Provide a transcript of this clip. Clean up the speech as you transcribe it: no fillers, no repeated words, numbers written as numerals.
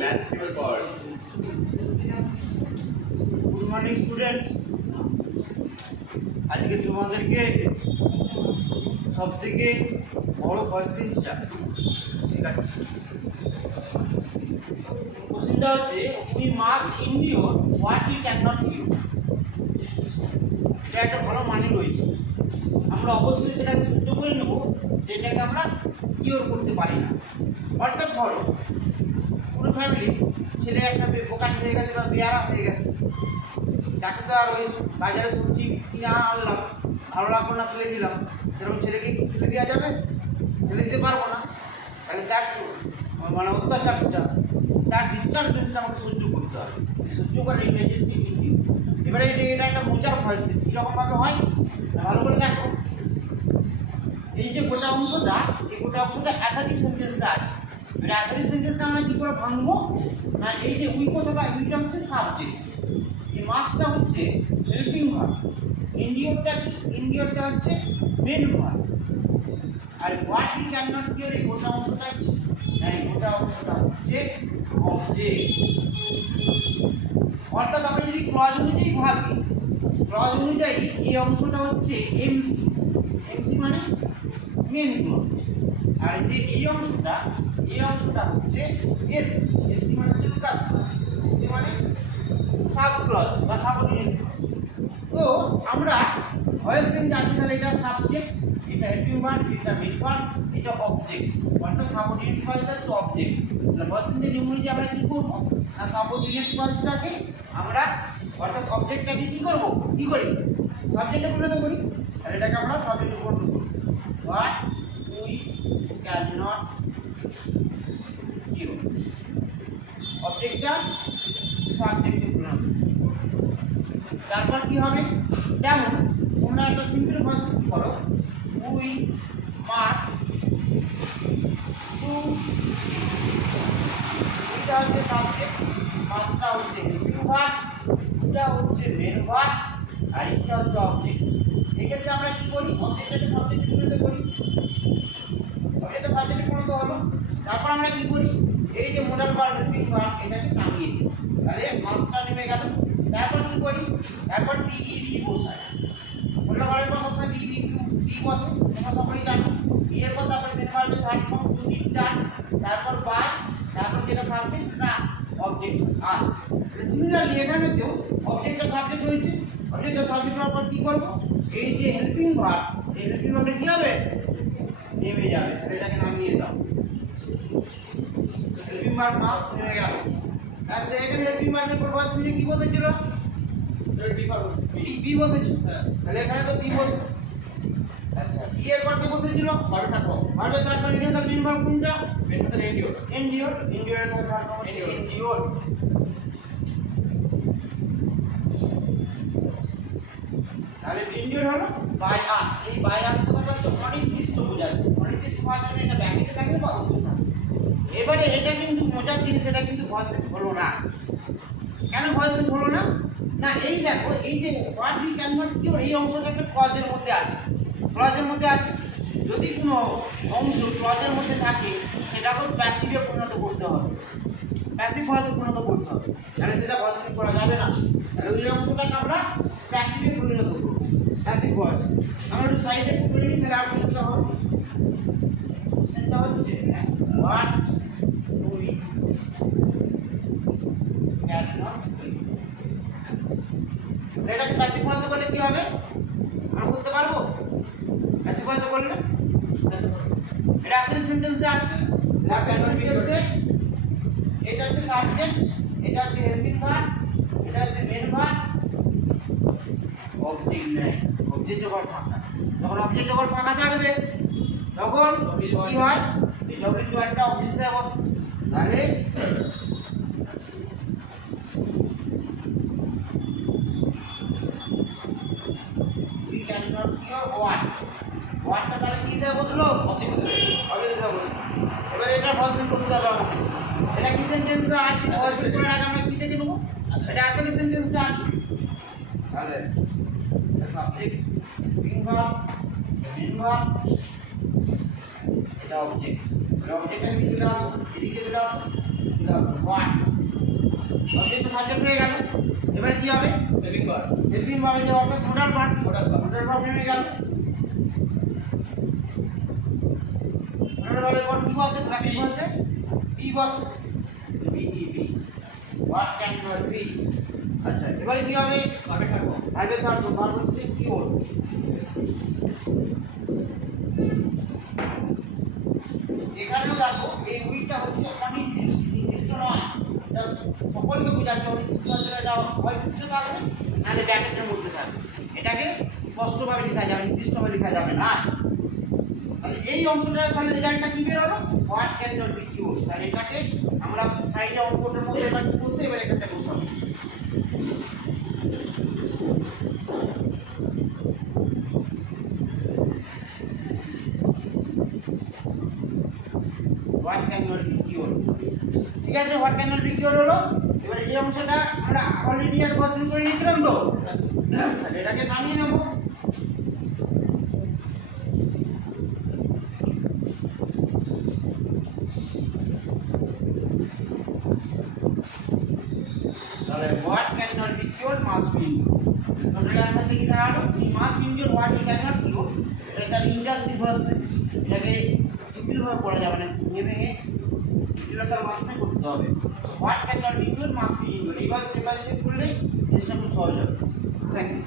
Landscape board. Good morning students, আজকে তোমাদেরকে সবথেকে বড় কোয়েশ্চেনটা শেখাচ্ছি। কোশ্চেনটা হচ্ছে we must endure what we can not ইউ। এটা একটা ভালো মানে রয়েছে, আমরা অবশ্যই সেটাকে সহ্য করে নেব যেটাকে আমরা কিওর করতে পারি না। অর্থাৎ ধরো কোনো ফ্যামিলি ছেলে একটা বোকাট হয়ে গেছে বা বেয়ারা হয়ে গেছে, তাকে তো আর ওই বাজারে সবজি কিনে আনলাম, ভালো লাগলো না ফেলে দিলাম, সেরকম ছেলেকে কি ফেলে দেওয়া যাবে? ফেলে দিতে পারবো না। তাহলে তার মানে অত্যাচারটা, তার ডিস্টার্বেন্সটা আমাকে সহ্য করতে হবে। সহ্য করার ইংরেজি হচ্ছে ইনডিউ। এবারে এটা একটা মোচার ভয়েস, কীরকমভাবে হয় ভালো করে দেখো। এই যে গোটা অংশটা, এই গোটা অংশটা অ্যাসার্টিভ সেন্টেন্সে আছে। এবার অ্যাসার্টিভ সেন্টেন্সটা আমরা কী করে ভাঙবো না, এই যে উই কথাটা, উইটা হচ্ছে সাবজেক্ট, এই মাসটা হচ্ছে হেল্পিং ভার্ব, ইন্ডিওরটা কি, ইন্ডিওরটা হচ্ছে মেন ভার্ব, আর what we can not cure এই গোটা অংশটা কি, এই গোটা অংশটা হচ্ছে অবজেক্ট। অর্থাৎ আমরা যদি ক্লজ অনুযায়ী ভাবি, ক্লজ অনুযায়ী এই অংশটা হচ্ছে এমসি, এমসি মানে মেন ক্লজ, আর যে এই অংশটা হচ্ছে এস, এসসি মানে শুধু কাজ, এসসি মানে সাব ক্লজ বা সাবঅর্ডিনেট ক্লজ। তো আমরা ভয়েস চেঞ্জ আছে, তাহলে এটা সাবজেক্ট, এটা হেল্পিং ভার্ব, এটা মেন ভার্ব, এটা অবজেক্ট, অর্থাৎ সাবঅর্ডিনেট ক্লজটা হচ্ছে অবজেক্ট। তাহলে ভয়েস চেঞ্জের নিয়ম অনুযায়ী আমরা কি করব না, সাবঅর্ডিনেট ক্লজটাকে আমরা অর্থাৎ অবজেক্টটাকে কি করব, কি করি সাবজেক্টে পরিণত করি। তাহলে এটাকে আমরা সাবজেক্টে পরিণত করি, what we can not cure, অবজেক্টটা সাবজেক্টে পরিণত। তারপর কি হবে, যেমন তোমরা একটা সিম্পল ভার্স করো, উই মাস্ট টু, এটা হচ্ছে সাবজেক্ট, মাস্টটা হচ্ছে হেল্পিং ভার্ব, এটা হচ্ছে মেন ভার্ব, আর এটা হচ্ছে অবজেক্ট। এক্ষেত্রে আমরা কি করি, অবজেক্টটাকে সাবজেক্টে পরিণত করি, অবজেক্টটা সাবজেক্টে পরিণত হলো। তারপর আমরা কি করি, এই যে মোডাল ভার্ব হেল্পিং ভার্ব এটাকে টাঙিয়ে দিই, তাহলে মাস্টটা নেমে গেল। তারপর কি করি, তারপর বি বসাই, মোডাল ভার্বের পর সবসময় বি বসে, তোমরা সকলেই জানো। বি এর পর তারপর মেন ভার্বের verb form to be done, তারপর বাই, তারপর যেটা সাবজেক্ট সেটা অবজেক্ট আস। সিমিলারলি এখানেতেও অবজেক্টটা সাবজেক্ট হয়েছে, অবজেক্টটা সাবজেক্ট হওয়ার পর কি করব, এই যে হেল্পিং ভার্ব, এই হেল্পিং ভার্বটা কি হবে, নেমে যাবে। তাহলে এটাকে নামিয়ে দাও, হেল্পিং ভার্ব মাস্ট নেমে গেল। তারপরে এখানে হেল্পিং ভার্বের পর ভয়েস চেঞ্জে কি বসেছিল, Sir, B for বি বসেছিল, তাহলে এখানে তো বি বসে। আচ্ছা, বি এর পর কি বসেছিল, Verb not wrong. ভার্বের তার পর নিয়ে মেন ভার্ব কোনটা, When was an endure? Endure, এন্ডিওরের তার ভার্ব হচ্ছে এন্ডিওর। তাহলে এন্ডিওর হলো বাই আস, এই বাই আস কথাটা তো অনির্দিষ্ট বোঝাচ্ছে, অনির্দিষ্ট হওয়ার জন্য এটা ব্র্যাকেটে থাকবে বা উঠে থাকবে। এবারে এটা কিন্তু মজার জিনিস, এটা কিন্তু ভয়েস হলো না। কেন ভয়েস হলো না, না এই দেখো, এই যে what we can not cure এই অংশটা একটা ক্লজের মধ্যে আছে, ক্লজের মধ্যে আছে। যদি কোনো অংশ ক্লজের মধ্যে থাকে সেটাকে প্যাসিভে পরিণত করতে হবে, প্যাসিভ ভয়েসে পরিণত করতে হবে, তাহলে সেটা ভয়েস করা যাবে না। তাহলে ওই অংশটাকে আমরা প্যাসিভে পরিণত করব, প্যাসিভ ভয়েস। আমরা একটু সাইডে করে নিই, তাহলে আর বুঝতে হবে। সেটা হচ্ছে হোয়াট উই ক্যান নট, এটাকে প্যাসিভ ভয়েসে করলে কি হবে, আমরা করতে পারবো প্যাসিভ ভয়েসে করলে। এটা অ্যাসার্টিভ সেন্টেন্সে আছে, অ্যাসার্টিভ সেন্টেন্সে এটা হচ্ছে সাবজেক্ট, এটা হচ্ছে হেল্পিং ভার্ব, এটা হচ্ছে মেন ভার্ব, অবজেক্ট নেই, অবজেক্ট যখন ফাঁকা, যখন অবজেক্ট যখন ফাঁকা থাকবে তখন কি হয়, এই ডব্লিউ জয়েন্টটা অবজেক্ট হিসেবে বসে। তাহলে we can not cure what, হোয়াটটা তাহলে কি হিসেবে বসলো, অবজেক্ট হিসেবে বসলো। এবার এটা ভয়েস করতে হবে আমাদের, এটা কি সেন্টেন্সে আছে, ভয়েস করার আগে আমরা কি দেখে নেব, এটা আসলে সেন্টেন্সে আছে। তাহলে এটা subject, helping verb, main verb, এটা অবজেক্ট। অবজেক্ট আমি চলে আসো, এদিকে চলে আসো, হোয়াট অবজেক্ট সাবজেক্ট হয়ে গেল। এবারে কি হবে? হেল্পিং ভার্ব হেল্পিং ভার্ব যে অর্থাৎ nodal verb, nodal verb nodal verb নেমে গেল। নোডাল ভার্বের পর কি বসে? প্লাসিভ বসে, বি বসে, B E B, what can not B. আচ্ছা এবারে কি হবে? ভার্বের থার্ড ফর্ম ভার্বের থার্ড ফর্ম, ভার্ব হচ্ছে কিওর। এখানেও দেখো এই উইটা হচ্ছে অনির্দিষ্ট, নির্দিষ্ট নয়, এটা সকলকে বোঝাচ্ছে। অনির্দিষ্ট জন্য এটা হয় উচ্চ থাকবে নাহলে ব্র্যাকেটের মধ্যে থাকবে, এটাকে স্পষ্টভাবে লেখা যাবে, নির্দিষ্টভাবে লেখা যাবে না। তাহলে এই অংশটা তাহলে রেজাল্টটা কি বের হলো? What can not be cure. তাহলে এটাকে আমরা সাইডে অঙ্কটার মধ্যে এটা বসে এবার এখানটা বসাবো। হোয়াট ক্যান নট বি কিউর, ঠিক আছে? হোয়াট ক্যান নট বি কিউর হলো। এবার এই অংশটা আমরা অলরেডি আর কোশ্চেন করে নিয়েছিলাম তো, তাহলে এটাকে নামিয়ে নেব। তাহলে what can not be cure must be endure. Total অ্যান্সারটা কি দাঁড়ালো? We must be endure what we can not cure. এটা তার ইন্ডাস্ট্রি ভার্সন, এটাকে সিম্পল ভাবে পড়া যাবে না, ভেঙে ভেঙে জটিলতার মাধ্যমে করতে হবে। What can not be cure must be endure. এইবার স্টেপ বাই স্টেপ করলে জিনিসটা খুব সহজ হবে। Thank you.